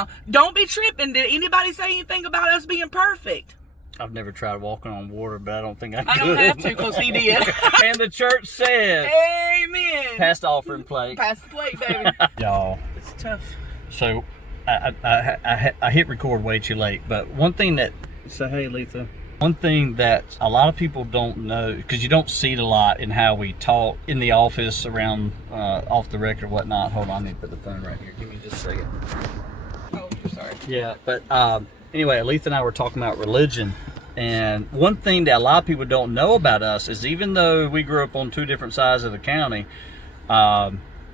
Now, don't be tripping. Did anybody say anything about us being perfect? I've never tried walking on water, but I don't think I could. I don't have to because he did. And the church said, amen. Pass the offering plate. Pass the plate, baby. Y'all. It's tough. So, I hit record way too late, but one thing that, say hey, Letha. One thing that a lot of people don't know, because you don't see it a lot in how we talk in the office around off the record or whatnot. Hold on, I need to put the phone right here. Give me just a second. Oh, sorry. Yeah, but anyway, Letha and I were talking about religion. And one thing that a lot of people don't know about us is even though we grew up on two different sides of the county,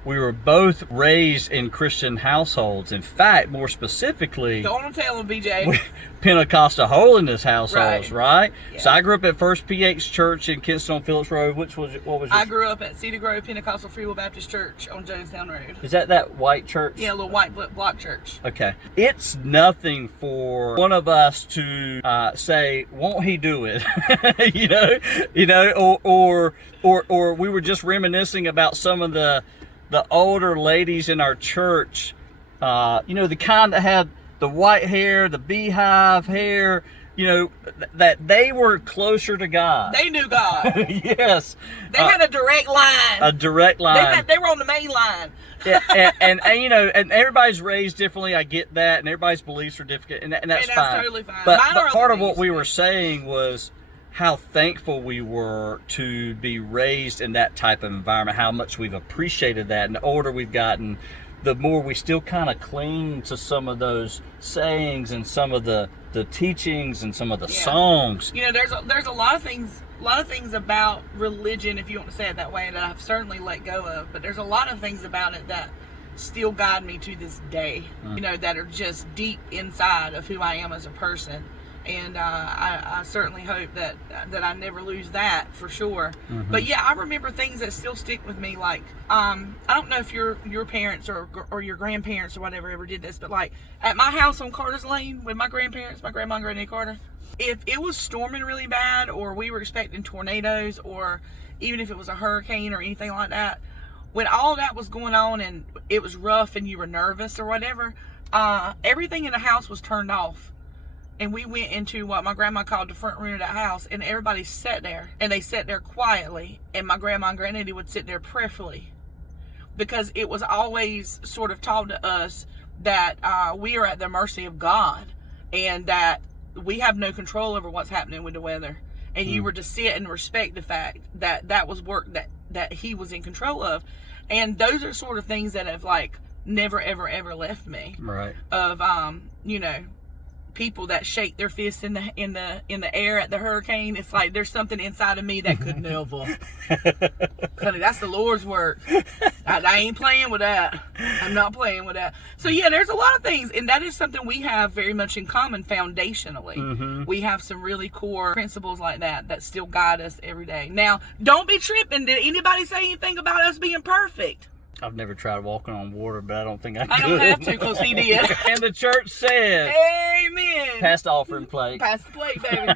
we were both raised in Christian households. In fact, more specifically, Go on and tell him, BJ. Pentecostal holiness households, right? Yeah. So I grew up at First PH Church in Kinston on Phillips Road. What was your? I grew up at Cedar Grove Pentecostal Free Will Baptist Church on Jonestown Road. Is that white church? Yeah, a little white block church. Okay. It's nothing for one of us to say, won't he do it? or we were just reminiscing about some of the older ladies in our church, the kind that had the white hair, the beehive hair, that they were closer to God. They knew God. Yes. They had a direct line. A direct line. They were on the main line. Yeah, and everybody's raised differently. I get that, and everybody's beliefs are different, and that's fine. Totally fine. But part of what we were saying was how thankful we were to be raised in that type of environment, how much we've appreciated that. And the older we've gotten, the more we still kind of cling to some of those sayings and some of the teachings and some of the songs. There's a lot of things about religion, if you want to say it that way, that I've certainly let go of. But there's a lot of things about it that still guide me to this day, that are just deep inside of who I am as a person. And I certainly hope that I never lose that, for sure. Mm-hmm. But yeah, I remember things that still stick with me. Like, I don't know if your parents or your grandparents or whatever ever did this, but like at my house on Carter's Lane with my grandparents, my grandma and Granddaddy Carter, if it was storming really bad, or we were expecting tornadoes, or even if it was a hurricane or anything like that, when all that was going on and it was rough and you were nervous or whatever, everything in the house was turned off. And we went into what my grandma called the front room of that house, and everybody sat there, and they sat there quietly, and my grandma and granddaddy would sit there prayerfully, because it was always sort of taught to us that we are at the mercy of God, and that we have no control over what's happening with the weather, and you were to sit and respect the fact that that was work that he was in control of. And those are sort of things that have like never ever left me, right? Of people that shake their fists in the air at the hurricane. It's like there's something inside of me that could never. Honey, that's the Lord's work. I ain't playing with that. I'm not playing with that. So yeah, there's a lot of things, and that is something we have very much in common foundationally. Mm-hmm. We have some really core principles like that still guide us every day. Now, don't be tripping. Did anybody say anything about us being perfect? I've never tried walking on water, but I don't think I could. I don't have to because he did. And the church said, amen. Pass the offering plate. Pass the plate, baby.